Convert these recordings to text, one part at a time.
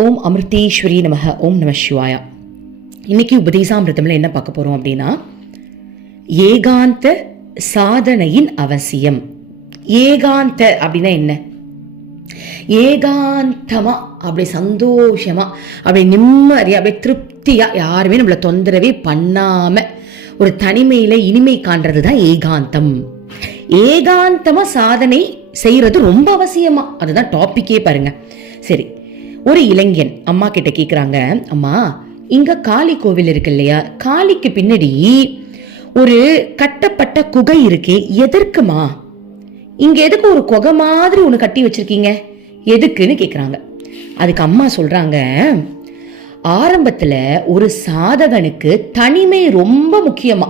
ஓம் அமிர்தேஸ்வரி நமக ஓம் நம சிவாயா. இன்னைக்கு உபதேசாமிரதம்ல என்ன பார்க்க போறோம் அப்படின்னா ஏகாந்த சாதனையின் அவசியம். ஏகாந்த அப்படின்னா என்ன? ஏகாந்தமா அப்படி சந்தோஷமா அப்படி நிம்மதியா அப்படியே திருப்தியா யாருமே நம்மளை தொந்தரவே பண்ணாம ஒரு தனிமையில இனிமை காண்றது தான் ஏகாந்தம். ஏகாந்தமா சாதனை செய்யறது ரொம்ப அவசியமா. அதுதான் டாபிக்கே பாருங்க. சரி ஒரு இளைஞன் அம்மா கிட்ட கேக்குறாங்க அம்மா இங்க காளி கோவில் இருக்கு இல்லையா? காளிக்கு பின்னாடி ஒரு கட்டப்பட்ட குகை இருக்கே எதற்குமா? இங்க எதுக்கு ஒரு குகை மாதிரி ஒன்று கட்டி வச்சிருக்கீங்க? எதுக்குன்னு கேக்குறாங்க. அதுக்கு அம்மா சொல்றாங்க ஆரம்பத்துல ஒரு சாதகனுக்கு தனிமை ரொம்ப முக்கியமா.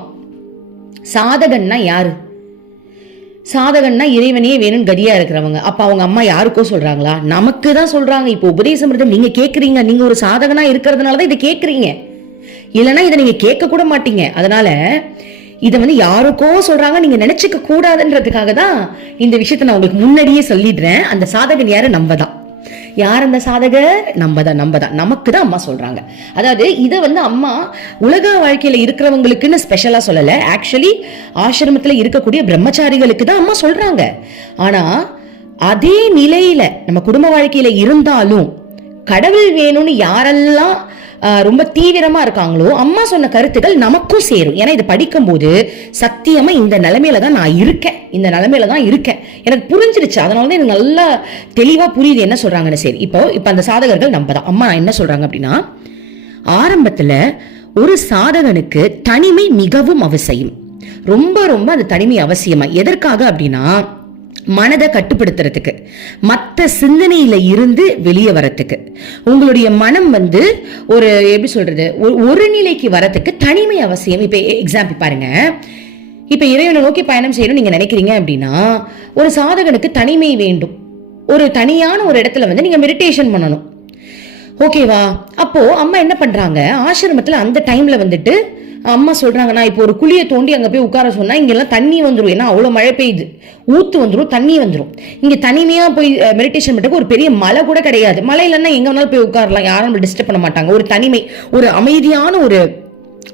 சாதகன்னா யாரு? சாதகன்னா இறைவனே வேணும்னு கதியா இருக்கிறவங்க. அப்ப அவங்க அம்மா யாருக்கோ சொல்றாங்களா? நமக்கு தான் சொல்றாங்க. இப்போ உபதேசம் நீங்க கேக்குறீங்க. நீங்க ஒரு சாதகனா இருக்கிறதுனால தான் இதை கேக்குறீங்க. இல்லைன்னா இதை நீங்க கேட்க கூட மாட்டீங்க. அதனால இதை வந்து யாருக்கோ சொல்றாங்க. நீங்க நினைச்சுக்க கூடாதுன்றதுக்காக தான் இந்த விஷயத்த நான் உங்களுக்கு முன்னாடியே சொல்லிடுறேன். அந்த சாதகன் யாரு? நம்ம தான் யார் அந்த சாதகர்? நம்ம தான் நம்ம தான் நமக்கு தான் அம்மா சொல்றாங்க. அதாவது இதை வந்து அம்மா உலக வாழ்க்கையில இருக்கிறவங்களுக்குன்னு ஸ்பெஷலா சொல்லல. ஆக்சுவலி ஆசிரமத்துல இருக்கக்கூடிய பிரம்மச்சாரிகளுக்கு தான் அம்மா சொல்றாங்க. ஆனா அதே நிலையில நம்ம குடும்ப வாழ்க்கையில இருந்தாலும் கடவுள் வேணும்னு யாரெல்லாம் ரொம்ப தீவிரமாக இருக்காங்களோ அம்மா சொன்ன கருத்துக்கள் நமக்கும் சேரும். ஏன்னா இது படிக்கும்போது சத்தியமாக இந்த நிலைமையில தான் நான் இருக்கேன். இந்த நிலைமையில தான் இருக்கேன். எனக்கு புரிஞ்சிருச்சு. அதனால தான் எனக்கு நல்லா தெளிவாக புரியுது என்ன சொல்கிறாங்கன்னு சரி இப்போ இப்போ அந்த சாதகர்கள் நம்ம தான் அம்மா என்ன சொல்கிறாங்க அப்படின்னா ஆரம்பத்தில் ஒரு சாதகனுக்கு தனிமை மிகவும் அவசியம். ரொம்ப ரொம்ப அந்த தனிமை அவசியமா? எதற்காக அப்படின்னா மனதை கட்டுப்படுத்துறதுக்கு மற்ற சிந்தனையில இருந்து வெளியே வரத்துக்கு உங்களுடைய மனம் வந்து ஒரு எப்படி சொல்றது ஒரு ஒரு நிலைக்கு வரத்துக்கு தனிமை அவசியம். இப்ப எக்ஸாம்பிள் பாருங்க. இப்ப இறைவனை நோக்கி பயணம் செய்யணும் நீங்க நினைக்கிறீங்க அப்படின்னா ஒரு சாதகனுக்கு தனிமை வேண்டும். ஒரு தனியான ஒரு இடத்துல வந்து நீங்க மெடிடேஷன் பண்ணணும். ஓகேவா அப்போ அம்மா என்ன பண்றாங்க? ஆசிரமத்தில் அந்த டைம்ல வந்துட்டு அம்மா சொல்கிறாங்க நான் இப்போ ஒரு குழியை தோண்டி அங்கே போய் உட்கார சொன்னால் இங்கெல்லாம் தண்ணி வந்துடும் ஏன்னா அவ்வளோ மழை பெய்யுது. ஊற்று வந்துடும் தண்ணி வந்துடும் இங்கே தனிமையாக போய் மெடிடேஷன் பண்றதுக்கு ஒரு பெரிய மலை கூட கிடையாது. மலை இல்லைன்னா எங்கே வேணாலும் போய் உட்காரலாம். யாரும் நம்ம டிஸ்டர்ப் பண்ண மாட்டாங்க. ஒரு தனிமை ஒரு அமைதியான ஒரு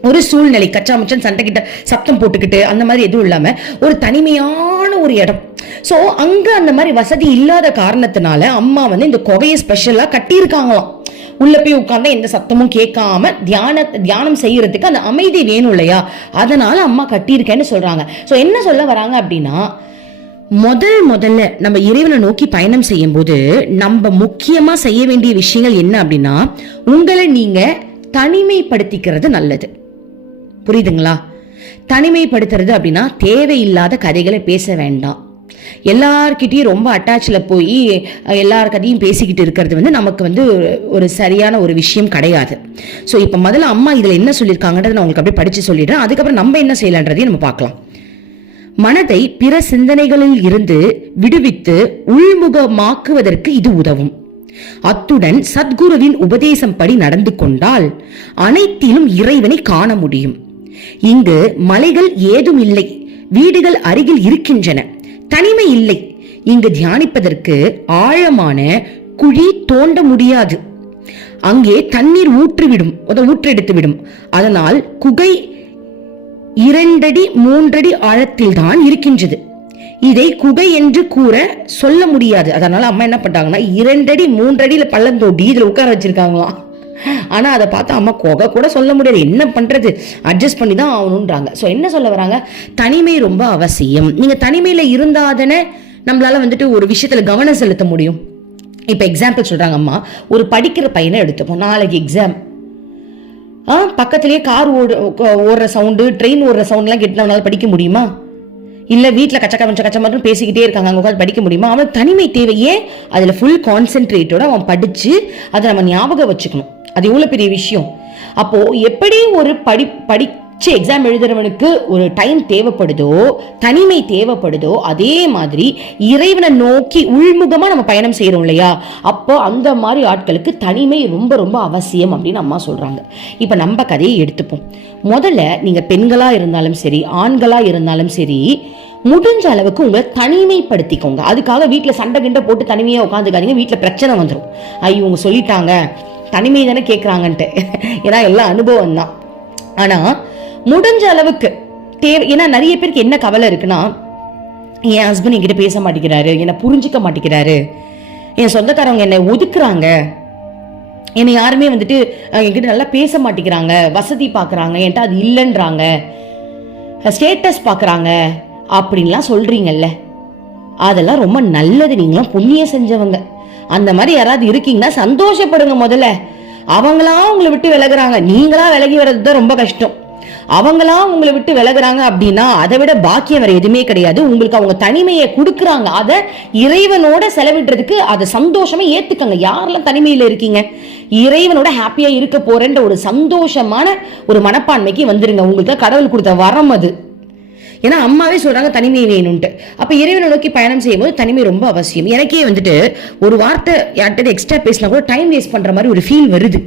ஒரு சூழ்நிலை. கச்சா மச்சான் சண்டை கிட்ட சத்தம் போட்டுக்கிட்டு அந்த மாதிரி எதுவும் இல்லாமல் ஒரு தனிமையான ஒரு இடம். ஸோ அங்கே அந்த மாதிரி வசதி இல்லாத காரணத்தினால அம்மா வந்து இந்த குகையை ஸ்பெஷலாக கட்டியிருக்காங்களாம். உள்ள போய் உட்கார்ந்தா எந்த சத்தமும் கேட்காம தியான தியானம் செய்யறதுக்கு அந்த அமைதி வேணும் இல்லையா? அதனால அம்மா கட்டியிருக்கேன்னு சொல்றாங்க. ஸோ என்ன சொல்ல வராங்க அப்படின்னா முதல் முதல்ல நம்ம இறைவனை நோக்கி பயணம் செய்யும்போது நம்ம முக்கியமாக செய்ய வேண்டிய விஷயங்கள் என்ன அப்படின்னா உங்களை நீங்கள் தனிமைப்படுத்திக்கிறது நல்லது. புரியுதுங்களா? தனிமைப்படுத்துறது அப்படின்னா தேவையில்லாத கதைகளை பேச வேண்டாம். எல்லார்கிட்டையும் ரொம்ப அட்டாச்சில் போய் எல்லார் கதையும் பேசிக்கிட்டு இருக்கிறது வந்து நமக்கு வந்து ஒரு- ஒரு சரியான ஒரு விஷயம் கிடையாது. ஸோ இப்போ முதல்ல அம்மா இதில் என்ன சொல்லியிருக்காங்கன்றதை நான் உங்களுக்கு அப்படியே படித்து சொல்லிடுறேன். அதுக்கப்புறம் நம்ம என்ன செய்யலான்றதையும் நம்ம பார்க்கலாம். மனதை பிற சிந்தனைகளில் இருந்து விடுவித்து உள்முகமாக்குவதற்கு இது உதவும். அத்துடன் சத்குருவின் உபதேசம் படி நடந்து கொண்டால் அனைத்திலும் இறைவனை காண முடியும். இங்கு மலைகள் ஏதும் இல்லை வீடுகள் அருகில் இருக்கின்றன. தனிமை இல்லை. இங்கு தியானிப்பதற்கு ஆழமான குழி தோண்ட முடியாது. அங்கே தண்ணீர் ஊற்றிவிடும் அதை ஊற்றெடுத்து விடும் அதனால் குகை இரண்டடி மூன்றடி ஆழத்தில் தான் இருக்கின்றது. இதை குகை என்று கூற சொல்ல முடியாது. அதனால அம்மா என்ன பண்ணிட்டாங்கன்னா இரண்டடி மூன்றடியில பள்ளம் தோண்டி இதுல உட்கார வச்சிருக்காங்களாம். ஆனால் அதை பார்த்து அம்மா கொகை கூட சொல்ல முடியாது. என்ன பண்ணுறது அட்ஜஸ்ட் பண்ணி தான் ஆகணுன்றாங்க ஸோ என்ன சொல்ல வராங்க? தனிமை ரொம்ப அவசியம். நீங்கள் தனிமையில் இருந்தாதானே நம்மளால் வந்துட்டு ஒரு விஷயத்தில் கவனம் செலுத்த முடியும். இப்போ எக்ஸாம்பிள் சொல்கிறாங்க அம்மா. ஒரு படிக்கிற பையனை எடுத்துப்போம். நாளைக்கு எக்ஸாம் ஆ பக்கத்துலேயே கார் ஓடு ஓடுற சவுண்டு ட்ரெயின் ஓடுற சவுண்ட்லாம் கேட்டு நம்மளால படிக்க முடியுமா? இல்லை வீட்டில் கச்ச கச்ச கச்ச மட்டும் பேசிக்கிட்டே இருக்காங்க. அங்கே உட்காந்து படிக்க முடியுமா? அவனுக்கு தனிமை தேவையே அதில் ஃபுல் கான்சென்ட்ரேட்டோட அவன் படித்து அதை நம்ம ஞாபகம் வச்சுக்கணும். அது எவ்வளோ பெரிய விஷயம். அப்போது எப்படி ஒரு படி படிச்சு எக்ஸாம் எழுதுறவனுக்கு ஒரு டைம் தேவைப்படுதோ தனிமை தேவைப்படுதோ அதே மாதிரி இறைவனை நோக்கி உள்முகமாக நம்ம பயணம் செய்கிறோம் இல்லையா? அப்போ அந்த மாதிரி ஆட்களுக்கு தனிமை ரொம்ப ரொம்ப அவசியம் அப்படின்னு அம்மா சொல்கிறாங்க இப்போ நம்ம கதையை எடுத்துப்போம். முதல்ல நீங்கள் பெண்களாக இருந்தாலும் சரி ஆண்களாக இருந்தாலும் சரி முடிஞ்ச அளவுக்கு உங்களை தனிமைப்படுத்திக்கோங்க. அதுக்காக வீட்டில் சண்டை கிண்டை போட்டு தனிமையாக உட்காந்துக்காதீங்க வீட்டில் பிரச்சனை வந்துடும் ஐயோ இவங்க சொல்லிட்டாங்க. தனிமை தானே கேட்குறாங்கன்ட்டு ஏன்னா எல்லாம் அனுபவம் தான் ஆனால் முடிஞ்ச அளவுக்கு தேவை ஏன்னா நிறைய பேருக்கு என்ன கவலை இருக்குன்னா என் ஹஸ்பண்ட் என்கிட்ட பேச மாட்டேங்கிறாரு என்னை புரிஞ்சிக்க மாட்டேங்கிறாரு. என் சொந்தக்காரவங்க என்னை ஒதுக்குறாங்க. என்னை யாருமே வந்துட்டு என்கிட்ட நல்லா பேச மாட்டேங்கிறாங்க வசதி பார்க்குறாங்க என்கிட்ட அது இல்லைன்றாங்க ஸ்டேட்டஸ் பார்க்குறாங்க அப்படின்லாம் சொல்கிறீங்கல்ல அதெல்லாம் ரொம்ப நல்லது. நீங்களாம் புண்ணியம் செஞ்சவங்க. அந்த மாதிரி யாராவது இருக்கீங்கன்னா சந்தோஷப்படுங்க முதல்ல. அவங்களா உங்களை விட்டு விலகுறாங்க. நீங்களா விலகி வர்றது தான் ரொம்ப கஷ்டம். அவங்களா உங்களை விட்டு விலகுறாங்க அப்படின்னா அதை விட பாக்கியம் வேற எதுவுமே கிடையாது. உங்களுக்கு அவங்க தனிமையை கொடுக்குறாங்க. அதை இறைவனோட செலவிடுறதுக்கு அதை சந்தோஷமா ஏத்துக்கங்க. யாரெல்லாம் தனிமையில இருக்கீங்க? இறைவனோட ஹாப்பியா இருக்க போறேன்ற ஒரு சந்தோஷமான ஒரு மனப்பான்மைக்கு வந்துருங்க. உங்களுக்கு கடவுள் கொடுத்த வரம் அது. ஏன்னா அம்மாவே சொல்றாங்க தனிமை வேணும்ன்ட்டு. அப்ப இறைவனை நோக்கி பயணம் செய்யும்போது தனிமை ரொம்ப அவசியம். எனக்கே வந்துட்டு ஒரு வார்த்தை யார்கிட்ட எக்ஸ்ட்ரா பேசினா கூட டைம் வேஸ்ட் பண்ற மாதிரி ஒரு ஃபீல் வருது.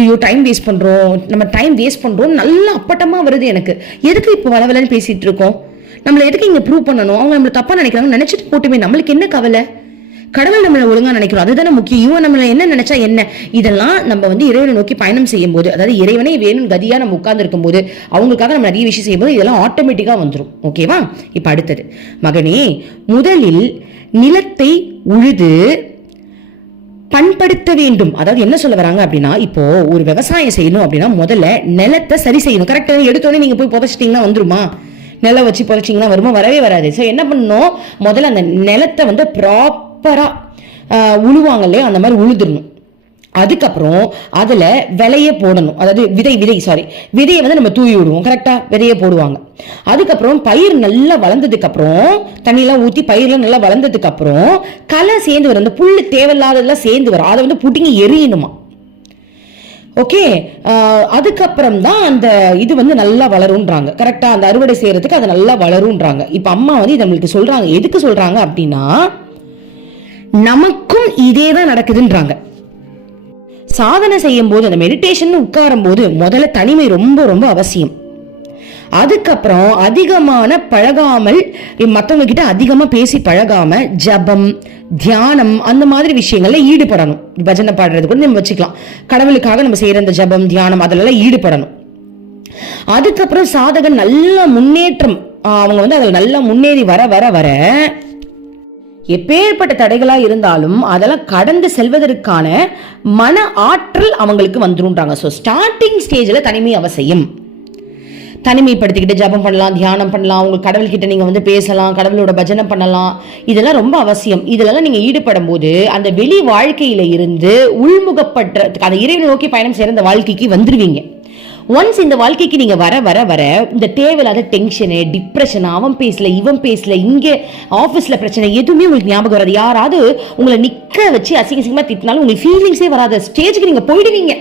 ஐயோ டைம் வேஸ்ட் பண்றோம். நம்ம டைம் வேஸ்ட் பண்றோம் நல்லா அப்பட்டமா வருது எனக்கு. எதுக்கு இப்போ வளவலன்னு பேசிட்டு இருக்கோம்? நம்மள எதுக்கு இங்க ப்ரூவ் பண்ணணும்? அவங்க நம்மள தப்பா நினைக்கிறாங்க நினைச்சிட்டு போட்டுமே நம்மளுக்கு என்ன கவலை? கடவுள் நம்மளை ஒழுங்கா நினைக்கிறோம். அதுதானே முக்கியம். இவன் நம்மளை என்ன நினைச்சா என்ன? இதெல்லாம் நம்ம வந்து இறைவனை நோக்கி பயணம் செய்யும் போது அதாவது இறைவனே வேணும் கதியா நம்ம உட்கார்ந்து இருக்கும்போது அவங்களுக்காக நம்ம நிறைய விஷயம் செய்யும்போது இதெல்லாம் ஆட்டோமேட்டிக்கா வந்துடும் ஓகேவா இப்ப அடுத்தது. மகனே முதலில் நிலத்தை உழுது பண்படுத்த வேண்டும். அதாவது என்ன சொல்ல வராங்க அப்படின்னா இப்போ ஒரு விவசாயம் செய்யணும் அப்படின்னா முதல்ல நிலத்தை சரி செய்யணும். கரெக்டாக எடுத்தோடனே நீங்கள் போய் புதைச்சிட்டிங்கன்னா வந்துருமா? நிலம் வச்சு புதைச்சிங்கன்னா வருமா? வரவே வராது. ஸோ என்ன பண்ணணும்? முதல்ல அந்த நிலத்தை வந்து ப்ராப் ப்ராப்பராக உழுவாங்க இல்லையா அந்த மாதிரி உழுதுடணும். அதுக்கப்புறம் அதில் விலையை போடணும். அதாவது விதை விதை சாரி விதையை வந்து நம்ம தூவி விடுவோம். கரெக்டாக விதையை போடுவாங்க. அதுக்கப்புறம் பயிர் நல்லா வளர்ந்ததுக்கப்புறம் தண்ணியெலாம் தண்ணியெல்லாம் ஊற்றி பயிரெலாம் நல்லா வளர்ந்ததுக்கப்புறம் களை சேர்ந்து வரும். அந்த புல் தேவையில்லாததெல்லாம் சேர்ந்து வரும். அதை வந்து புட்டிங்க எரியணுமா? ஓகே? அதுக்கப்புறம் தான் அந்த இது வந்து நல்லா வளரும்ன்றாங்க. கரெக்டாக அந்த அறுவடை செய்கிறதுக்கு அது நல்லா வளரும்ன்றாங்க. இப்போ அம்மா வந்து இதை நம்மளுக்கு சொல்கிறாங்க எதுக்கு சொல்கிறாங்க அப்படின்னா நமக்கும் இதே தான் நடக்குதுன்றாங்க. சாதனை செய்யும் போது அந்த மெடிடேஷன் உட்காரும் போது முதல்ல தனிமை ரொம்ப ரொம்ப அவசியம். அதுக்கப்புறம் அதிகமான பழகாமல் மற்றவங்க கிட்ட அதிகமாக பேசி பழகாம ஜபம் தியானம் அந்த மாதிரி விஷயங்கள்ல ஈடுபடணும். பஜனை பாடுறது கூட நம்ம வச்சுக்கலாம். கடவுளுக்காக நம்ம செய்யற இந்த ஜபம் தியானம் அதிலெல்லாம் ஈடுபடணும். அதுக்கப்புறம் சாதகன் நல்ல முன்னேற்றம். அவங்க வந்து அதில் நல்லா முன்னேறி வர வர வர எப்பேற்பட்ட தடைகளா இருந்தாலும் அதெல்லாம் கடந்து செல்வதற்கான மன ஆற்றல் அவங்களுக்கு வந்துருன்றாங்க. ஸோ ஸ்டார்டிங் ஸ்டேஜில் தனிமை அவசியம். தனிமைப்படுத்திக்கிட்டு ஜபம் பண்ணலாம் தியானம் பண்ணலாம் உங்க கடவுள்கிட்ட நீங்க வந்து பேசலாம் கடவுளோட பஜனை பண்ணலாம். இதெல்லாம் ரொம்ப அவசியம். இதெல்லாம் நீங்க ஈடுபடும் போது அந்த வெளி வாழ்க்கையில இருந்து உள்முகப்பட்ட அந்த இறைவனை நோக்கி பயணம் செய்யற அந்த வாழ்க்கைக்கு வந்துருவீங்க. ஒன்ஸ் இந்த வாழ்க்கைக்கு நீங்கள் வர வர வர இந்த தேவையில்லாத டென்ஷனு டிப்ரெஷன் அவன் பேசல இவன் பேசல இங்கே ஆஃபீஸில் பிரச்சனை எதுவுமே உங்களுக்கு ஞாபகம் வராது. யாராவது உங்களை நிற்க வச்சு அசிங்க அசிங்கமா திட்டினாலும் உங்களுக்கு ஃபீலிங்ஸே வராத. ஸ்டேஜுக்கு நீங்கள் போயிடுவீங்க.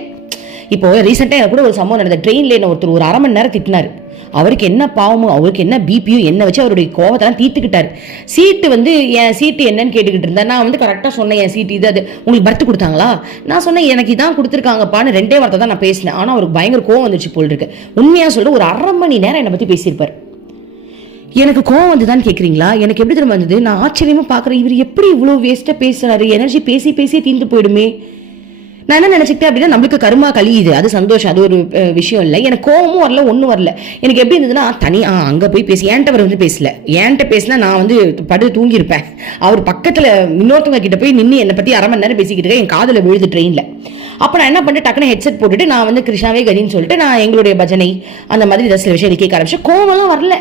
இப்போ ரீசெண்டாக எனக்கு கூட ஒரு சம்பவம் நடந்த ட்ரெயின்ல என்ன ஒருத்தர் ஒரு அரை மணி நேரம் திட்டினார். அவருக்கு என்ன பாவமோ அவருக்கு என்ன பிபியோ என்ன வச்சு அவருடைய கோவத்தெல்லாம் தீர்த்துக்கிட்டார். சீட்டு வந்து என் சீட்டு என்னன்னு கேட்டுக்கிட்டு இருந்தேன் நான் வந்து கரெக்டாக சொன்னேன் என் சீட்டு இது அது. உங்களுக்கு பர்த்து கொடுத்தாங்களா? நான் சொன்னேன் எனக்கு இதான் கொடுத்துருக்காங்கப்பான்னு ரெண்டே வார்த்தை தான் நான் பேசினேன். ஆனால் அவருக்கு பயங்கர கோவம் வந்துச்சு போல் இருக்கு. உண்மையாக சொல்லிட்டு ஒரு அரை மணி நேரம் என்னை பற்றி பேசியிருப்பார். எனக்கு கோவம் வந்துதான்னு கேட்குறீங்களா எனக்கு எப்படி திரும்ப வந்தது? நான் ஆச்சரியமாக பார்க்குறேன் இவர் எப்படி இவ்வளோ வேஸ்ட்டாக பேசுகிறாரு எனர்ஜி பேசி பேசி தீர்ந்து போயிடுமே. நான் என்ன நினச்சிக்கிட்டேன் அப்படின்னா நம்மளுக்கு கருமா கழியுது. அது சந்தோஷம். அது ஒரு விஷயம் இல்லை. எனக்கு கோவமும் வரல ஒன்றும் வரல. எனக்கு எப்படி இருந்ததுன்னா தனி ஆ அங்கே போய் பேசி ஏன்ட்ட அவர் வந்து பேசல. ஏன்ட்ட பேசினா நான் வந்து படு தூங்கியிருப்பேன். அவர் பக்கத்தில் இன்னொருத்தவங்க கிட்ட போய் நின்று என்னை பற்றி அரை மணி நேரம் பேசிக்கிட்டு இருக்கேன் என் காதில் விழுது ட்ரெயினில் அப்போ நான் என்ன பண்ணிட்டு டக்குனு ஹெட்செட் போட்டுட்டு நான் வந்து கிருஷ்ணாவே கதின்னு சொல்லிட்டு நான் எங்களுடைய பஜனை அந்த மாதிரி சில விஷயம் கேட்க ஆரம்பிச்சேன். கோவம்லாம் வரல.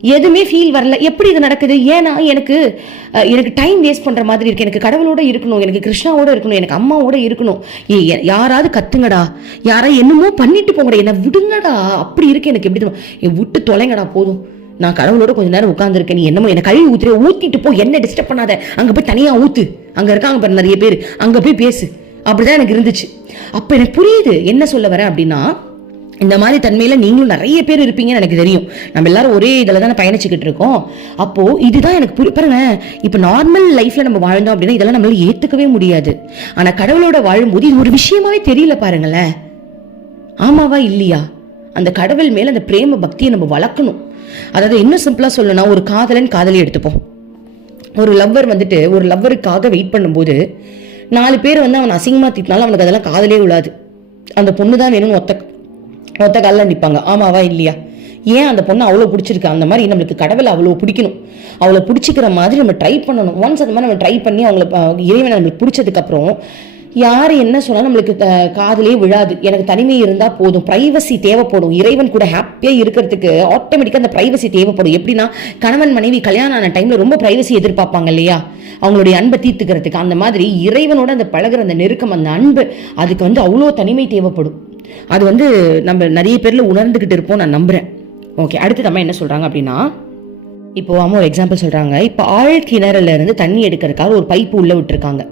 எதுவுமே ஃபீல் வரல. எப்படி இது நடக்குது? ஏன்னா எனக்கு எனக்கு டைம் வேஸ்ட் பண்ணுற மாதிரி இருக்கு. எனக்கு கடவுளோட இருக்கணும். எனக்கு கிருஷ்ணாவோட இருக்கணும். எனக்கு அம்மாவோட இருக்கணும். ஏய், யாராவது கத்துங்கடா. யாராவது என்னமோ பண்ணிட்டு போங்கடா. என்னை விடுங்கடா. அப்படி இருக்கு எனக்கு. எப்படி தெரியுமா? என் விட்டு தொலைங்கடா. போதும். நான் கடவுளோட கொஞ்ச நேரம் உட்காந்துருக்கேன் நீ என்னமோ என்ன கழுவி ஊத்துற ஊத்திட்டு போ. என்ன டிஸ்டர்ப் பண்ணாத. அங்கே போய் தனியாக ஊத்து. அங்கே இருக்காங்க பாரு நிறைய பேர். அங்கே போய் பேசு. அப்படிதான் எனக்கு இருந்துச்சு. அப்போ எனக்கு புரியுது. என்ன சொல்ல வரேன் அப்படின்னா இந்த மாதிரி தன்மையில் நீங்களும் நிறைய பேர் இருப்பீங்கன்னு எனக்கு தெரியும். நம்ம எல்லாரும் ஒரே இதில் தானே பயணிச்சுக்கிட்டு இருக்கோம். அப்போது இதுதான் எனக்கு புரி பாருங்க. இப்போ நார்மல் லைஃப்பில் நம்ம வாழ்ந்தோம் அப்படின்னா இதெல்லாம் நம்மளால ஏற்றுக்கவே முடியாது. ஆனால் கடவுளோட வாழும்போது இது ஒரு விஷயமாவே தெரியல பாருங்களேன். ஆமாவா இல்லையா? அந்த கடவுள் மேலே அந்த பிரேம பக்தியை நம்ம வளர்க்கணும். அதாவது இன்னும் சிம்பிளாக சொல்லணும்னா ஒரு காதலன் காதலி எடுத்துப்போம். ஒரு லவ்வர் வந்துட்டு ஒரு லவ்வருக்காக வெயிட் பண்ணும்போது நாலு பேர் வந்து அவன் அசிங்கமாக திட்டினாலும் அவனுக்கு அதெல்லாம் காதலே விழாது அந்த பொண்ணு தான் வேணும்னு ஒத்த ஒத்த காலில் நிற்பாங்க ஆமாவா? இல்லையா? ஏன் அந்த பொண்ணு அவ்வளோ பிடிச்சிருக்கு? அந்த மாதிரி நம்மளுக்கு கடவுளை அவ்வளோ பிடிக்கணும். அவளை பிடிச்சிக்கிற மாதிரி நம்ம ட்ரை பண்ணணும். ஒன்ஸ் அந்த மாதிரி நம்ம ட்ரை பண்ணி அவங்கள இறைவனை நம்மளுக்கு பிடிச்சதுக்கப்புறம் யார் என்ன சொன்னாலும் நம்மளுக்கு காதலே விழாது. எனக்கு தனிமை இருந்தால் போதும். ப்ரைவசி தேவைப்படும். இறைவன் கூட ஹாப்பியாக இருக்கிறதுக்கு ஆட்டோமேட்டிக்காக அந்த ப்ரைவசி தேவைப்படும். எப்படின்னா கணவன் மனைவி கல்யாணம் ஆன டைமில் ரொம்ப ப்ரைவசி எதிர்பார்ப்பாங்க இல்லையா? அவங்களுடைய அன்பை தீர்த்துக்கிறதுக்கு. அந்த மாதிரி இறைவனோட அந்த பழகுற அந்த நெருக்கம் அந்த அன்பு அதுக்கு வந்து அவ்வளோ தனிமை தேவைப்படும். அது வந்து நம்ம நிறைய பேரில் உணர்ந்துக்கிட்டு இருப்போம் நான் நம்புகிறேன் ஓகே அடுத்து அம்மா என்ன சொல்கிறாங்க அப்படின்னா இப்போ அம்மா ஒரு எக்ஸாம்பிள் சொல்கிறாங்க இப்போ ஆழ் கிணறுல இருந்து தண்ணி எடுக்கிறதுக்காக ஒரு பைப்பு உள்ளே விட்டுருக்காங்க.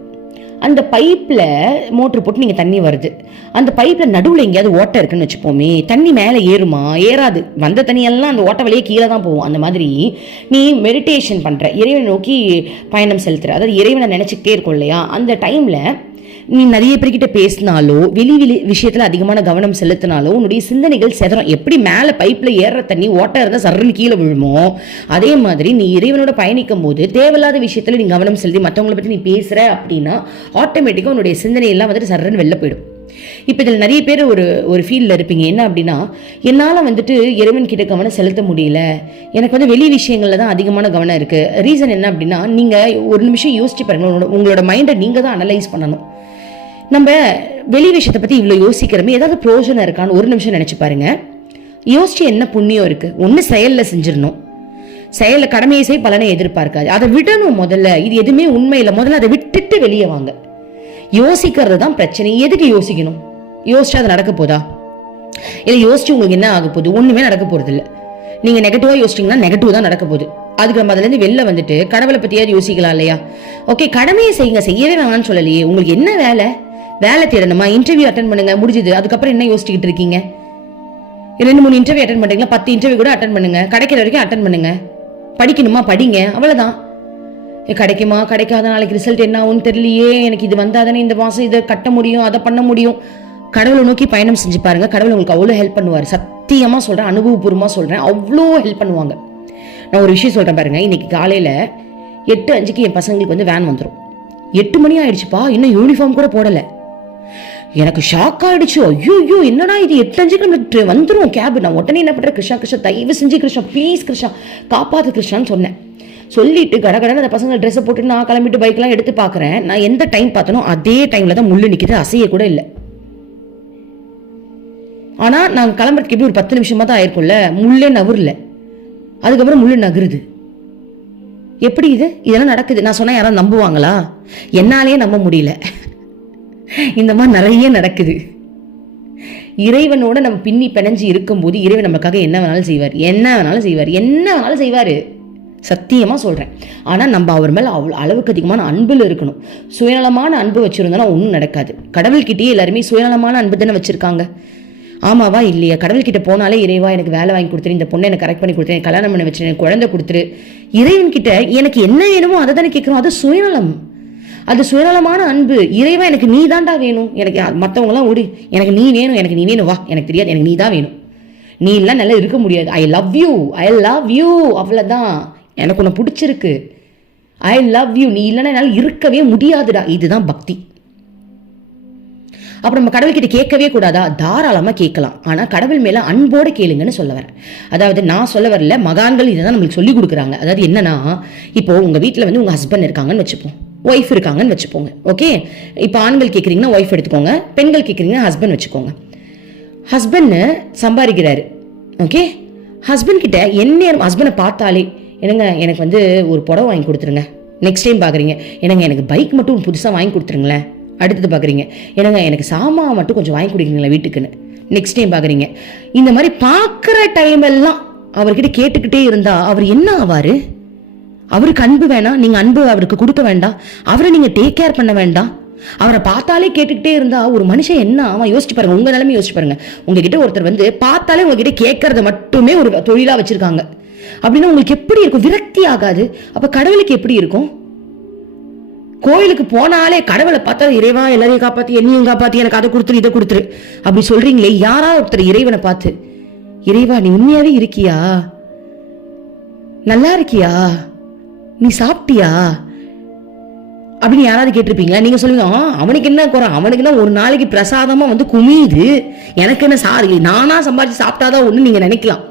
அந்த பைப்பில் மோட்ரு போட்டு நீங்கள் தண்ணி வருது. அந்த பைப்பில் நடுவில் எங்கேயாவது ஓட்டை இருக்குன்னு வச்சுப்போமே தண்ணி மேலே ஏறுமா? ஏறாது. வந்த தண்ணியெல்லாம் அந்த ஓட்டை வழியே கீழே தான் போகும். அந்த மாதிரி நீ மெடிடேஷன் பண்ணுற இறைவனை நோக்கி பயணம் செலுத்துற. அதாவது இறைவனை நினச்சிக்கிட்டே இருக்கும் இல்லையா? அந்த டைமில் நீ நிறைய பேர்கிட்ட பேசினாலோ வெளி வெளி விஷயத்தில் அதிகமான கவனம் செலுத்தினாலோ உன்னுடைய சிந்தனைகள் செதறும். எப்படி மேலே பைப்பில் ஏறுற தண்ணி ஓட்டை இருந்தால் சர்றன்னு கீழே விழுமோ? அதே மாதிரி நீ இறைவனோட பயணிக்கும் போது தேவையில்லாத விஷயத்தில் நீ கவனம் செலுத்தி மற்றவங்கள பற்றி நீ பேசுகிற அப்படின்னா ஆட்டோமேட்டிக்காக உன்னுடைய சிந்தனை எல்லாம் வந்துட்டு சர்றன்னு வெளில போயிடும். இப்போ இதில் நிறைய பேர் ஒரு ஒரு ஃபீல்டில் இருப்பீங்க. என்ன அப்படின்னா என்னால் வந்துட்டு இறைவன் கிட்ட கவனம் செலுத்த முடியல. எனக்கு வந்து வெளி விஷயங்களில் தான் அதிகமான கவனம் இருக்குது ரீசன் என்ன அப்படின்னா நீங்கள் ஒரு நிமிஷம் யோசிச்சு பாருங்க உங்களோட- உங்களோட மைண்டை நீங்கள் தான் அனலைஸ் பண்ணணும். நம்ம வெளி விஷயத்தை பற்றி இவ்வளோ யோசிக்கிறோமே ஏதாவது ப்ரோஜனம் இருக்கான்னு ஒரு நிமிஷம் நினச்சி பாருங்க. யோசிச்சு என்ன புண்ணியம் இருக்குது ஒன்று செயலில் செஞ்சிடணும். செயலில் கடமையை செய் பலனை எதிர்பார்க்காது. அதை விடணும் முதல்ல. இது எதுவுமே உண்மையில் முதல்ல அதை விட்டுட்டு வெளியே வாங்க. யோசிக்கிறது தான் பிரச்சனை. எதுக்கு யோசிக்கணும்? யோசிச்சா அது நடக்க போதா? இல்லை யோசிச்சு உங்களுக்கு என்ன ஆக போகுது? ஒன்றுமே நடக்க போகிறது இல்லை. நீங்கள் நெகட்டிவாக யோசிச்சிங்கன்னா நெகட்டிவ் தான் நடக்க போகுது. அதுக்கு நம்ம அதுலேருந்து வெளில வந்துட்டு கடவுளை பற்றியாவது யோசிக்கலாம் இல்லையா? ஓகே கடமையை செய்யுங்க. செய்யவே வேணாம்னு சொல்லலையே. உங்களுக்கு என்ன வேலை? வேலை தேடணுமா? இன்டர்வியூ அட்டன் பண்ணுங்க. முடிஞ்சது. அதுக்கப்புறம் என்ன யோசிச்சுக்கிட்டு இருக்கீங்க? ரெண்டு மூணு இன்டர்வியூ அட்டன் பண்ணுறீங்களா பத்து இன்டர்வியூ கூட அட்டன் பண்ணுங்க. கிடைக்கிற வரைக்கும் அட்டன் பண்ணுங்க. படிக்கணுமா? படிங்க. அவ்வளோதான் ஏ, கிடைக்குமா? கிடைக்காத நாளைக்கு ரிசல்ட் என்ன ஆகும்னு தெரியலையே. எனக்கு இது வந்தாதானே இந்த மாதம் இதை கட்ட முடியும் அதை பண்ண முடியும். கடவுளை நோக்கி பயணம் செஞ்சு பாருங்க. கடவுள் உங்களுக்கு அவ்வளோ ஹெல்ப் பண்ணுவார். சத்தியமாக சொல்கிறேன் அனுபவபூர்வமாக சொல்கிறேன் அவ்வளோ ஹெல்ப் பண்ணுவாங்க. நான் ஒரு விஷயம் சொல்கிறேன் பாருங்க. இன்னைக்கு காலையில் எட்டு அஞ்சுக்கு என் பசங்களுக்கு வந்து வேன் வந்துடும் எட்டு மணி ஆயிடுச்சுப்பா. இன்னும் யூனிஃபார்ம் கூட போடலை. எனக்கு ஷாக் ஆயிடுச்சு. ஐயோ ஐயோ என்னடா இது? எட்டு அஞ்சுக்கு நம்மளுக்கு வந்துடும் கேப் நான் உடனே என்ன பண்ணுறேன் கிருஷ்ணா கிருஷ்ணா தயவு செஞ்சு கிருஷ்ணா ப்ளீஸ் கிருஷ்ணா காப்பாத்து கிருஷ்ணான்னு சொன்னேன். சொல்லிட்டு கடகடன்னு அந்த பசங்க ட்ரெஸ்ஸை போட்டு நான் கிளம்பிட்டு பைக்லாம் எடுத்து பார்க்குறேன். நான் எந்த டைம் பார்த்தனோ அதே டைமில் தான் முள்ளு நிற்கிது அசைய கூட இல்லை. ஆனால் நாங்கள் கிளம்புறதுக்கு எப்படி ஒரு பத்து நிமிஷமாக தான் ஆயிருக்கும்ல? முள்ளே நகரல அதுக்கப்புறம் முள்ளு நகருது எப்படி இது? இதெல்லாம் நடக்குது. நான் சொன்னால் யாரும் நம்புவாங்களா? என்னாலேயே நம்ப முடியல. இந்த மாதிரி நிறைய நடக்குது. இறைவனோட நம்ம பின்னி பிணைஞ்சு இருக்கும்போது இறைவன் நமக்காக என்ன வேணாலும் செய்வார். என்ன வேணாலும் செய்வார். என்ன வேணாலும் செய்வார். சத்தியமாக சொல்கிறேன் ஆனால் நம்ம அவர் மேலே அவ்வளோ அளவுக்கு அதிகமான அன்பில் இருக்கணும். சுயநலமான அன்பு வச்சுருந்தோன்னா ஒன்றும் நடக்காது. கடவுள்கிட்டயே எல்லாருமே சுயநலமான அன்பு தானே வச்சுருக்காங்க. ஆமாவா? இல்லையா? கடவுள்கிட்ட போனாலே இறைவா எனக்கு வேலை வாங்கி கொடுத்துரு இந்த பொண்ணை எனக்கு கரெக்ட் பண்ணி கொடுத்துரு கல்யாணம் பண்ணி வச்சு எனக்கு குழந்தை கொடுத்துரு. இறைவன்கிட்ட எனக்கு என்ன வேணுமோ அதை தானே கேட்குறோம். அது சுயநலம். அது சுயநலமான அன்பு. இறைவா எனக்கு நீ தான்டா வேணும். எனக்கு மற்றவங்களாம் ஓடி எனக்கு நீ வேணும் எனக்கு நீ வேணும். வா எனக்கு தெரியாது எனக்கு நீ தான் வேணும். நீ எல்லாம் நல்லா இருக்க முடியாது. I love you I love you அவ்வளோதான் எனக்கு உன்னை பிடிச்சிருக்கு. ஐ லவ் யூ நீ இல்லைன்னா என்னால் இருக்கவே முடியாதுடா. இதுதான் பக்தி. அப்புறம் நம்ம கடவுள்கிட்ட கேட்கவே கூடாதா? தாராளமாக கேட்கலாம். ஆனால் கடவுள் மேலே அன்போடு கேளுங்கன்னு சொல்ல வரேன். அதாவது நான் சொல்ல வரல மகான்கள் இதை தான் நம்மளுக்கு சொல்லி கொடுக்குறாங்க. அதாவது என்னன்னா இப்போ உங்கள் வீட்டில் வந்து உங்கள் ஹஸ்பண்ட் இருக்காங்கன்னு வச்சுப்போம். ஒய்ஃப் இருக்காங்கன்னு வச்சுப்போங்க ஓகே இப்போ ஆண்கள் கேட்குறீங்கன்னா ஒய்ஃப் எடுத்துக்கோங்க பெண்கள் கேட்குறீங்கன்னா ஹஸ்பண்ட் வச்சுக்கோங்க. ஹஸ்பண்ட் சம்பாதிக்கிறாரு ஓகே ஹஸ்பண்ட் கிட்ட என்ன ஹஸ்பண்டை பார்த்தாலே என்னங்க எனக்கு வந்து ஒரு புடவை வாங்கி கொடுத்துருங்க. நெக்ஸ்ட் டைம் பார்க்குறீங்க என்னங்க எனக்கு பைக் மட்டும் புதுசாக வாங்கி கொடுத்துருங்களேன். அடுத்தது பார்க்குறீங்க என்னங்க எனக்கு சாமான் மட்டும் கொஞ்சம் வாங்கி கொடுக்குறீங்களா வீட்டுக்குன்னு. நெக்ஸ்ட் டைம் பார்க்குறீங்க இந்த மாதிரி பார்க்குற டைம் எல்லாம் அவர்கிட்ட கேட்டுக்கிட்டே இருந்தால் அவர் என்ன ஆவார்? அவருக்கு அன்பு வேணாம் நீங்க அன்பு அவருக்கு கொடுக்க வேண்டாம் அவரை நீங்க டேக் கேர் பண்ண வேண்டாம். அவரை பார்த்தாலே கேட்டுக்கிட்டே இருந்தா ஒரு மனுஷன் என்ன அவன் யோசிச்சு பாருங்க உங்க நிலைமை யோசிச்சு பாருங்க. உங்ககிட்ட ஒருத்தர் வந்து பார்த்தாலே உங்ககிட்ட கேட்கறத மட்டுமே ஒரு தொழிலா வச்சிருக்காங்க. அப்படின்னா உங்களுக்கு எப்படி இருக்கும்? விரக்தி ஆகாது. அப்ப கடவுளுக்கு எப்படி இருக்கும்? கோயிலுக்கு போனாலே கடவுளை பார்த்தா இறைவா எல்லாரையும் காப்பாத்தி என்னையும் காப்பாத்தி எனக்கு அதை கொடுத்துரு இதை கொடுத்துரு. அப்படி சொல்றீங்களே யாரா ஒருத்தர் இறைவனை பார்த்து இறைவா நீ உண்மையாவே இருக்கியா? நல்லா இருக்கியா? நீ சாப்பிட்டியா? அப்படின்னு யாராவது கேட்டிருப்பீங்களா? நீங்கள் சொல்லுங்க அவனுக்கு என்ன குறை? அவனுக்கு என்ன ஒரு நாளைக்கு பிரசாதமாக வந்து குமியுது. எனக்கு என்ன சாரி? நானாக சம்பாதிச்சு சாப்பிட்டாதான் ஒன்று நீங்கள் நினைக்கலாம்.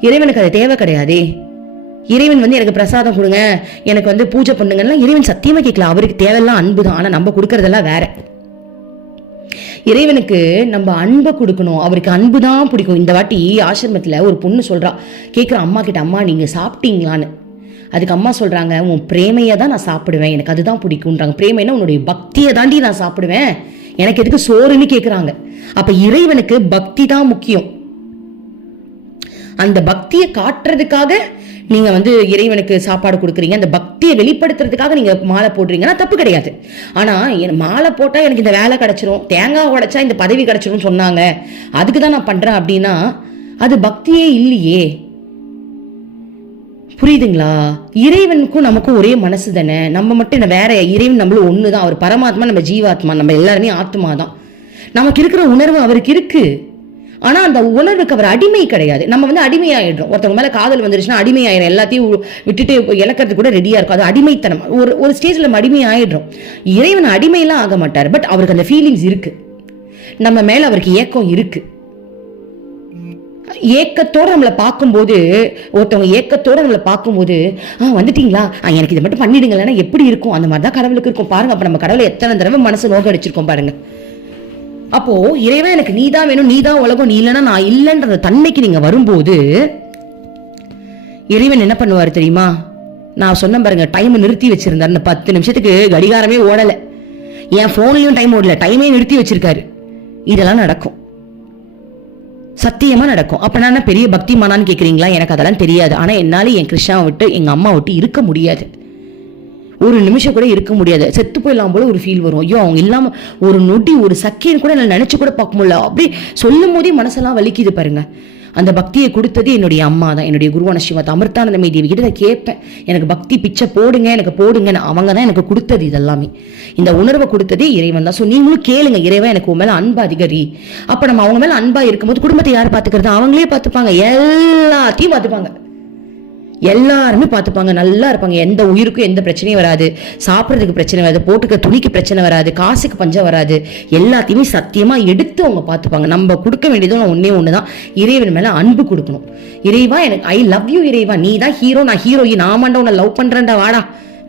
இறைவனுக்கு அது தேவை கிடையாதே. இறைவன் வந்து எனக்கு பிரசாதம் கொடுங்க எனக்கு வந்து பூஜை பண்ணுங்கன்னா இறைவன் சத்தியமாக கேட்கல. அவருக்கு தேவையெல்லாம் அன்பு தான். ஆனால் நம்ம கொடுக்கறதெல்லாம் வேற. இறைவனுக்கு நம்ம அன்பை கொடுக்கணும். அவருக்கு அன்பு தான் பிடிக்கும். இந்த வாட்டி ஆசிரமத்தில் ஒரு பொண்ணு சொல்கிறா கேட்குற அம்மா கிட்ட அம்மா நீங்கள் சாப்பிட்டீங்களான்னு. அதுக்கு அம்மா சொல்கிறாங்க உன் பிரேமையை தான் நான் சாப்பிடுவேன். எனக்கு அதுதான் பிடிக்கும்ன்றாங்க. பிரேமைனா உன்னுடைய பக்தியை தாண்டி நான் சாப்பிடுவேன். எனக்கு எதுக்கு சோறுன்னு கேட்குறாங்க அப்போ இறைவனுக்கு பக்தி தான் முக்கியம். அந்த பக்தியை காட்டுறதுக்காக நீங்கள் வந்து இறைவனுக்கு சாப்பாடு கொடுக்குறீங்க. அந்த பக்தியை வெளிப்படுத்துறதுக்காக நீங்கள் மாலை போடுறீங்கன்னா தப்பு கிடையாது. ஆனால் என் மாலை போட்டால் எனக்கு இந்த வேலை கிடச்சிரும். தேங்காய் உடைச்சா இந்த பதவி கிடச்சிரும்னு சொன்னாங்க. அதுக்கு தான் நான் பண்ணுறேன் அப்படின்னா அது பக்தியே இல்லையே. புரியுதுங்களா? இறைவனுக்கும் நமக்கும் ஒரே மனசு தானே? நம்ம மட்டும் என்ன வேற இறைவன் நம்மளும் ஒன்று தான் அவர் பரமாத்மா நம்ம ஜீவாத்மா நம்ம எல்லாருமே ஆத்மா தான் நமக்கு இருக்கிற உணர்வு அவருக்கு இருக்கு. ஆனால் அந்த உணர்வுக்கு அவர் அடிமை கிடையாது. நம்ம வந்து அடிமையாயிடுறோம். ஒருத்தவங்க மேலே காதல் வந்துருச்சுன்னா அடிமையாயிரும் எல்லாத்தையும் விட்டுட்டு இழக்கிறது கூட ரெடியாக இருக்கும் அது அடிமைத்தனம். ஒரு ஒரு ஸ்டேஜில் நம்ம அடிமையாயிடுறோம். இறைவன் அடிமையெல்லாம் ஆக மாட்டார். பட் அவருக்கு அந்த ஃபீலிங்ஸ் இருக்குது நம்ம மேலே அவருக்கு ஏக்கம் இருக்குது ஏக்கத்தோட நம்மளை பார்க்கும்போது ஒருத்தவங்க ஏக்கத்தோட நம்மளை பார்க்கும்போது ஆ வந்துட்டீங்களா? ஆ எனக்கு இதை மட்டும் பண்ணிடுங்களேன்னா எப்படி இருக்கும்? அந்த மாதிரி தான் கடவுளுக்கு இருக்கும். பாருங்க அப்போ நம்ம கடவுளை எத்தனை தடவை மனசு நோக்க அடிச்சிருக்கோம் பாருங்க. அப்போ இறைவன் எனக்கு நீ தான் வேணும் நீ தான் உலகம் நீ இல்லைன்னா நான் இல்லைன்ற தன்மைக்கு நீங்கள் வரும்போது இறைவன் என்ன பண்ணுவார் தெரியுமா? நான் சொன்ன பாருங்க டைமை நிறுத்தி வச்சிருந்தார். இந்த பத்து நிமிஷத்துக்கு கடிகாரமே ஓடலை. என் ஃபோன்லேயும் டைம் ஓடல. டைமே நிறுத்தி வச்சிருக்காரு. இதெல்லாம் நடக்கும். சத்தியமாக நடக்கும். அப்போ நான் என்ன பெரிய பக்திமானான்னு கேட்குறீங்களா எனக்கு அதெல்லாம் தெரியாது. ஆனால் என்னால் என் கிருஷ்ணாவை விட்டு எங்கள் அம்மா விட்டு இருக்க முடியாது. ஒரு நிமிஷம் கூட இருக்க முடியாது. செத்து போயிடலாம் போல ஒரு ஃபீல் வரும். ஐயோ அவங்க இல்லாமல் ஒரு நொடி ஒரு சக்கியம் கூட நான் நினச்சி கூட பார்க்க முடியல. அப்படி சொல்லும் போதே மனசெல்லாம் வலிக்குது பாருங்கள் அந்த பக்தியை கொடுத்தது என்னுடைய அம்மா தான். என்னுடைய குருவான ஸ்ரீமத் அமிர்தானந்த தேவி கிட்ட நான் கேட்பேன். எனக்கு பக்தி பிச்சை போடுங்க எனக்கு போடுங்கன்னு அவங்க தான் எனக்கு கொடுத்தது இதெல்லாமே. இந்த உணர்வை கொடுத்ததே இறைவன் தான். ஸோ நீங்களும் கேளுங்க இறைவன் எனக்கு உன் மேலே அன்பு அதிகரி. அப்போ நம்ம அவங்க மேலே அன்பா இருக்கும்போது குடும்பத்தை யார் பார்த்துக்கிறது? அவங்களே பார்த்துப்பாங்க. எல்லாத்தையும் பார்த்துப்பாங்க. எல்லாருமே பார்த்துப்பாங்க நல்லா இருப்பாங்க. எந்த உயிருக்கும் எந்த பிரச்சனையும் வராது. சாப்பிட்றதுக்கு பிரச்சனை வராது போட்டுக்க துணிக்கு பிரச்சனை வராது காசுக்கு பஞ்சம் வராது. எல்லாத்தையுமே சத்தியமாக எடுத்து அவங்க பார்த்துப்பாங்க. நம்ம கொடுக்க வேண்டியதும் ஒன்றே ஒன்று தான் இறைவன் மேலே அன்பு கொடுக்கணும். இறைவா எனக்கு ஐ லவ் யூ இறைவா. நீ தான் ஹீரோ நான் ஹீரோயின் நான் மாண்டா உன்னை லவ் பண்ணுறேன்டா வாடா.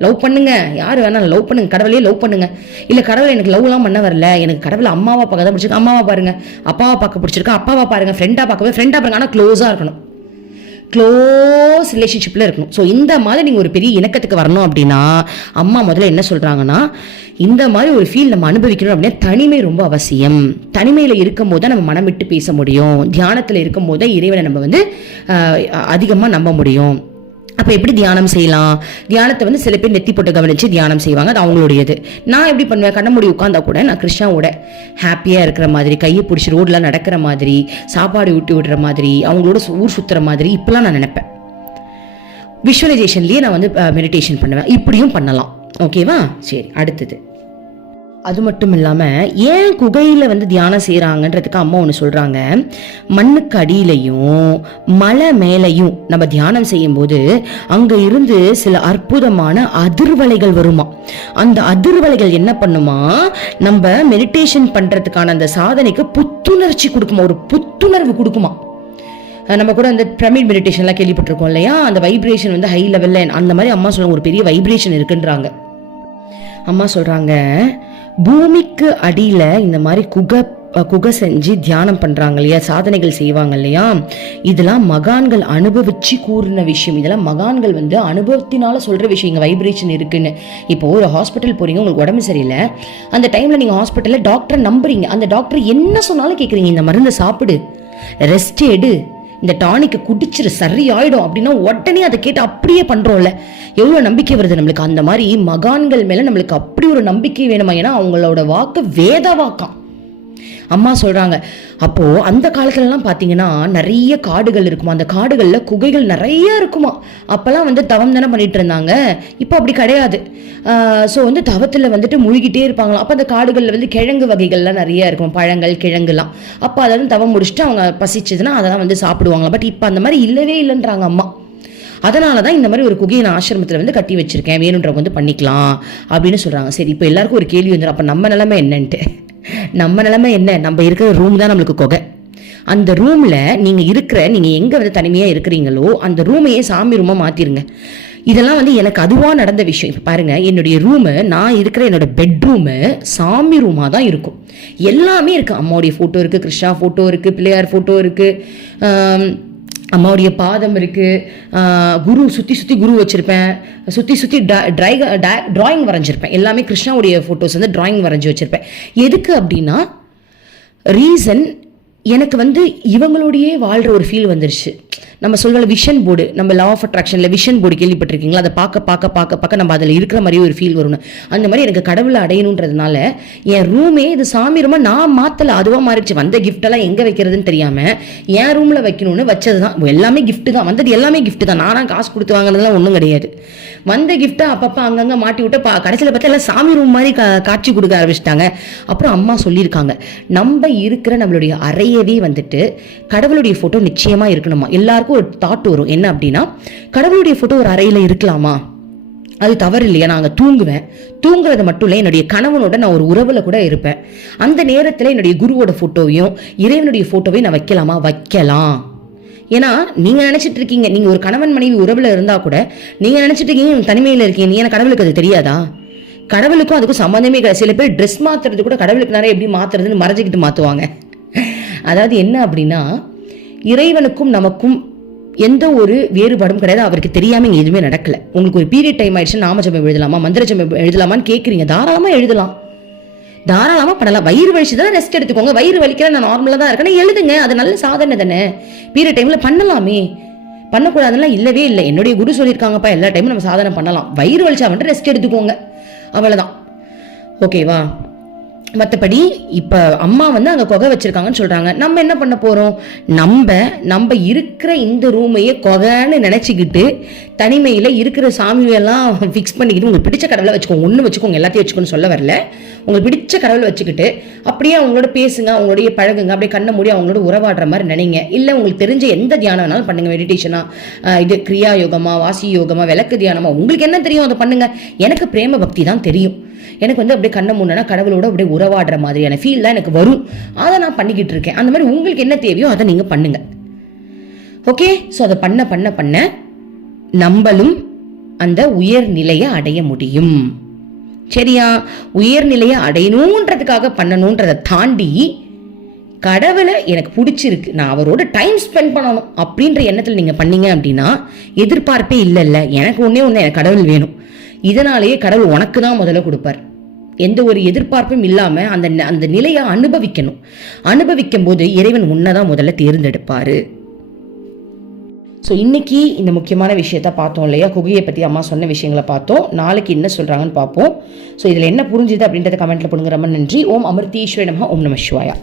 லவ் பண்ணுங்க. யார் வேணாலும் லவ் பண்ணுங்க. கடவுளே லவ் பண்ணுங்க. இல்லை கடவுளை எனக்கு லவ்லாம் பண்ண வரல. எனக்கு கடவுளை அம்மாவா பார்க்க தான் பிடிச்சிருக்கு. அம்மாவா பாருங்க. அப்பாவை பார்க்க பிடிச்சிருக்கு. அப்பாவா பாருங்க. ஃப்ரெண்டாக பார்க்கவே ஃப்ரெண்டாக பாருங்க. ஆனால் க்ளோஸாக இருக்கணும். க்ளோஸ் ரிலேஷன்ஷிப்பில் இருக்கணும். ஸோ இந்த மாதிரி நீங்கள் ஒரு பெரிய இணக்கத்துக்கு வரணும் அப்படின்னா அம்மா முதல்ல என்ன சொல்கிறாங்கன்னா இந்த மாதிரி ஒரு ஃபீல் நம்ம அனுபவிக்கணும் அப்படின்னா தனிமை ரொம்ப அவசியம். தனிமையில் இருக்கும்போது தான் நம்ம மனம் விட்டு பேச முடியும். தியானத்தில் இருக்கும்போது தான் இறைவனை நம்ம வந்து அதிகமாக நம்ப முடியும். அப்போ எப்படி தியானம் செய்யலாம்? தியானத்தை வந்து சில பேர் நெத்தி போட்டு கவனித்து தியானம் செய்வாங்க. அது அவங்களுடையது. நான் எப்படி பண்ணுவேன்? கண்ண மூடி உட்காந்தா கூட நான் கிருஷ்ணாவோட ஹாப்பியாக இருக்கிற மாதிரி கையை பிடிச்சி ரோடெலாம் நடக்கிற மாதிரி சாப்பாடு ஊட்டி விடுற மாதிரி அவங்களோட ஊர் சுற்றுற மாதிரி இப்பெல்லாம் நான் நினைப்பேன். விஷுவலைசேஷன்லேயே நான் வந்து மெடிடேஷன் பண்ணுவேன். இப்படியும் பண்ணலாம். ஓகேவா சரி அடுத்தது. அது மட்டும் இல்லாமல் ஏன் குகையில் வந்து தியானம் செய்கிறாங்கன்றதுக்கு அம்மா ஒன்று சொல்கிறாங்க மண்ணுக்கு அடியிலையும் மலை மேலையும் நம்ம தியானம் செய்யும்போது அங்கே இருந்து சில அற்புதமான அதிர்வலைகள் வருமா? அந்த அதிர்வலைகள் என்ன பண்ணுமா? நம்ம மெடிடேஷன் பண்ணுறதுக்கான அந்த சாதனைக்கு புத்துணர்ச்சி கொடுக்குமா? ஒரு புத்துணர்வு கொடுக்குமா? நம்ம கூட அந்த பிரமிட் மெடிடேஷன்லாம் கேள்விப்பட்டிருக்கோம் இல்லையா? அந்த வைப்ரேஷன் வந்து ஹை லெவலில் அந்த மாதிரி அம்மா சொல்லுவாங்க ஒரு பெரிய வைப்ரேஷன் இருக்குன்றாங்க. அம்மா சொல்கிறாங்க பூமிக்கு அடியில் இந்த மாதிரி குகை குகை செஞ்சு தியானம் பண்றாங்க இல்லையா? சாதனைகள் செய்வாங்க இல்லையா? இதெல்லாம் மகான்கள் அனுபவிச்சு கூறின விஷயம். இதெல்லாம் மகான்கள் வந்து அனுபவத்தினால சொல்ற விஷயம். இங்கே வைப்ரேஷன் இருக்குன்னு. இப்போ ஒரு ஹாஸ்பிட்டல் போறீங்க உங்களுக்கு உடம்பு சரியில்லை. அந்த டைம்ல நீங்க ஹாஸ்பிட்டலில் டாக்டரை நம்புறீங்க. அந்த டாக்டர் என்ன சொன்னாலும் கேட்குறீங்க இந்த மருந்தை சாப்பிடு ரெஸ்ட் எடு இந்த டானிக்கு குடிச்சிரு சரியாயிடும் அப்படின்னா உடனே அதை கேட்டு அப்படியே பண்றோம்ல. எவ்வளவு நம்பிக்கை வருது நம்மளுக்கு? அந்த மாதிரி மகான்கள் மேல நம்மளுக்கு அப்படி ஒரு நம்பிக்கை வேணுமா? ஏன்னா அவங்களோட வாக்கு வேத வாக்கான் அம்மா சொல்றாங்க அப்போ அந்த காலத்துலலாம் பார்த்தீங்கன்னா நிறைய காடுகள் இருக்குமா? அந்த காடுகளில் குகைகள் நிறைய இருக்குமா? அப்போல்லாம் வந்து தவம் தானே பண்ணிட்டு இருந்தாங்க. இப்போ அப்படி கிடையாது. ஸோ வந்து தவத்தில் வந்துட்டு மூழ்கிட்டே இருப்பாங்களாம். அப்போ அந்த காடுகளில் வந்து கிழங்கு வகைகள்லாம் நிறைய இருக்கும். பழங்கள் கிழங்குலாம். அப்போ அதை வந்து தவம் முடிச்சுட்டு அவங்க பசிச்சதுன்னா அதெல்லாம் வந்து சாப்பிடுவாங்களாம். பட் இப்போ அந்த மாதிரி இல்லவே இல்லைன்றாங்க அம்மா. அதனால தான் இந்த மாதிரி ஒரு குகையை நான் ஆசிரமத்தில் வந்து கட்டி வச்சிருக்கேன். வேணுன்றவங்க வந்து பண்ணிக்கலாம். அப்படின்னு சொல்கிறாங்க சரி இப்போ எல்லாருக்கும் ஒரு கேள்வி வந்துடும் அப்போ நம்ம நிலைமை என்னன்ட்டு. நம்ம நிலைமை என்ன? நம்ம இருக்கிற ரூம் தான் நம்மளுக்கு குகை. அந்த ரூமில் நீங்கள் இருக்கிற நீங்கள் எங்கே வந்து தனிமையாக இருக்கிறீங்களோ அந்த ரூமையே சாமி ரூமாக மாற்றிருங்க இதெல்லாம் வந்து எனக்கு அதுவாக நடந்த விஷயம். இப்போ பாருங்கள் என்னுடைய ரூமு நான் இருக்கிற என்னோட பெட்ரூமு சாமி ரூமாக தான் இருக்கும். எல்லாமே இருக்குது அம்மாவுடைய ஃபோட்டோ இருக்குது கிருஷ்ணா ஃபோட்டோ இருக்குது பிள்ளையார் ஃபோட்டோ இருக்குது அம்மாவுடைய பாதம் இருக்குது குரு சுற்றி சுற்றி குரு வச்சுருப்பேன். சுற்றி சுற்றி ட்ரை ட்ராயிங் வரைஞ்சிருப்பேன். எல்லாமே கிருஷ்ணாவுடைய ஃபோட்டோஸ் வந்து ட்ராயிங் வரைஞ்சி வச்சுருப்பேன். எதுக்கு அப்படின்னா ரீசன் எனக்கு வந்து இவங்களோடையே வாழ்கிற ஒரு ஃபீல் வந்துருச்சு. நம்ம சொல்கிற விஷன் போர்டு நம்ம லா ஆஃப் அட்ராக்ஷனில் விஷன் போர்டு கேள்விப்பட்டிருக்கீங்களா? அதை பார்க்க பார்க்க பார்க்க பார்க்க நம்ம அதில் இருக்கிற மாதிரியே ஒரு ஃபீல் வரும்னு. அந்த மாதிரி எனக்கு கடவுளை அடையணுன்றதுனால என் ரூமே இது சாமி ரூமாக நான் மாற்றலை அதுவாக மாறிடுச்சு. வந்த கிஃப்டெல்லாம் எங்கே வைக்கிறதுன்னு தெரியாமல் என் ரூமில் வைக்கணும்னு வச்சது தான் எல்லாமே கிஃப்ட்டு தான். வந்தது எல்லாமே கிஃப்ட்டு தான். நானாக காசு கொடுத்து வாங்கினதுலாம் ஒன்றும் கிடையாது. வந்த கிஃப்ட்டை அப்பப்போ அங்கங்கே மாட்டி விட்டு பா கடைசியில் பார்த்தா எல்லாம் சாமி ரூம் மாதிரி கா காட்சி கொடுக்க ஆரம்பிச்சிட்டாங்க. அப்புறம் அம்மா சொல்லியிருக்காங்க நம்ம இருக்கிற நம்மளுடைய அறையவே வந்துட்டு கடவுளுடைய ஃபோட்டோ நிச்சயமாக இருக்கணுமா? எல்லாருக்கும் ஒரு தாட் வரும். என்ன அப்படின்னா கடவுளுடைய ஃபோட்டோ ஒரு அறையில் இருக்கலாமா? அது தவறு இல்லையா நான் அங்கே தூங்குவேன். தூங்குறது மட்டும் இல்லை என்னுடைய கணவனோட நான் ஒரு உறவில் கூட இருப்பேன். அந்த நேரத்தில் என்னுடைய குருவோட ஃபோட்டோவையும் இறைவனுடைய ஃபோட்டோவையும் நான் வைக்கலாமா? வைக்கலாம். ஏன்னா நீங்க நினைச்சிட்டு இருக்கீங்க நீங்க ஒரு கணவன் மனைவி உறவுல இருந்தா கூட நீங்க நினச்சிட்டு இருக்கீங்க தனிமையில் தனிமையில இருக்கீங்க. ஏன்னா கடவுளுக்கு அது தெரியாதா? கடவுளுக்கும் அதுக்கும் சம்மந்தமே கிடையாது. சில பேர் ட்ரெஸ் மாத்துறது கூட கடவுளுக்கு நிறைய எப்படி மாத்துறதுன்னு மறைஞ்சிக்கிட்டு மாத்துவாங்க. அதாவது என்ன அப்படின்னா இறைவனுக்கும் நமக்கும் எந்த ஒரு வேறுபாடும் கிடையாது. அவருக்கு தெரியாமல் இங்கே எதுவுமே நடக்கலை. உங்களுக்கு ஒரு பீரியட் டைம் ஆயிடுச்சு நாமஜபம் எழுதலாமா மந்திரஜபம் எழுதலாமான்னு கேட்குறீங்க தாராளமாக எழுதலாம். தாராளமாக பண்ணலாம். வயிறு வலிச்சு தான் ரெஸ்ட் எடுத்துக்கோங்க. வயிறு வலிக்கிற நான் நார்மலாக தான் இருக்கேன். எழுதுங்க. அது நல்ல சாதனை தானே. பீரியட் டைமில் பண்ணலாமே. பண்ணக்கூடாதுலாம் இல்லவே இல்லை. என்னுடைய குரு சொல்லியிருக்காங்கப்பா எல்லா டைமும் நம்ம சாதனை பண்ணலாம். வயிறு வலிச்சா வந்துட்டு ரெஸ்ட் எடுத்துக்கோங்க. அவ்வளோதான் ஓகேவா மற்றபடி இப்போ அம்மா வந்து அங்கே கொகை வச்சுருக்காங்கன்னு சொல்கிறாங்க நம்ம என்ன பண்ண போகிறோம் நம்ம நம்ம இருக்கிற இந்த ரூமையே கொகைன்னு நினச்சிக்கிட்டு தனிமையில் இருக்கிற சாமியெல்லாம் ஃபிக்ஸ் பண்ணிக்கிட்டு உங்களுக்கு பிடிச்ச கடவுளை வச்சுக்கோங்க ஒன்று வச்சுக்கோங்க எல்லாத்தையும் வச்சுக்கோன்னு சொல்ல வரல. உங்களுக்கு பிடிச்ச கடவுளை வச்சுக்கிட்டு அப்படியே அவங்களோட பேசுங்க அவங்களுடைய பழகுங்க அப்படியே கண்ணை மூடி அவங்களோட உறவாடுற மாதிரி நினைங்க. இல்லை உங்களுக்கு தெரிஞ்ச எந்த தியானம் வேணாலும் பண்ணுங்கள் மெடிடேஷனாக இது கிரியா யோகமாக வாசி யோகமாக விளக்கு தியானமாக உங்களுக்கு என்ன தெரியும் அதை பண்ணுங்கள் எனக்கு பிரேம பக்தி தான் தெரியும். எனக்கு வந்து அப்படியே கண்ணை முன்னா கடவுளோட அப்படியே உறவாடுற மாதிரியான ஃபீல் தான் எனக்கு வரும். அதை நான் பண்ணிக்கிட்டு இருக்கேன். அந்த மாதிரி உங்களுக்கு என்ன தேவையோ அதை நீங்கள் பண்ணுங்க. ஓகே ஸோ அதை பண்ண பண்ண பண்ண நம்மளும் அந்த உயர்நிலையை அடைய முடியும். சரியா? உயர்நிலையை அடையணுன்றதுக்காக பண்ணணுன்றதை தாண்டி கடவுளை எனக்கு பிடிச்சிருக்கு. நான் அவரோட டைம் ஸ்பெண்ட் பண்ணணும் அப்படின்ற எண்ணத்தில் நீங்கள் பண்ணீங்க அப்படின்னா எதிர்பார்ப்பே இல்லைல்ல. எனக்கு ஒன்றே ஒன்று எனக்கு கடவுள் வேணும். இதனாலேயே கடவுள் உனக்கு தான் முதல்ல கொடுப்பார். எந்த ஒரு எதிர்பார்ப்பும் இல்லாமல் அந்த அந்த நிலையை அனுபவிக்கணும். அனுபவிக்கும் போது இறைவன் உன்னை தான் முதல்ல தேர்ந்தெடுப்பார். ஸோ இன்னைக்கு இந்த முக்கியமான விஷயத்த பார்த்தோம் இல்லையா? குகையை பற்றி அம்மா சொன்ன விஷயங்களை பார்த்தோம். நாளைக்கு என்ன சொல்கிறாங்கன்னு பார்ப்போம். ஸோ இதில் என்ன புரிஞ்சுது அப்படின்றத கமெண்ட்டில் போடுங்க. ரொம்ப நன்றி. ஓம் அமிர்தீஸ்வரி நம ஓம் நம சிவாயா.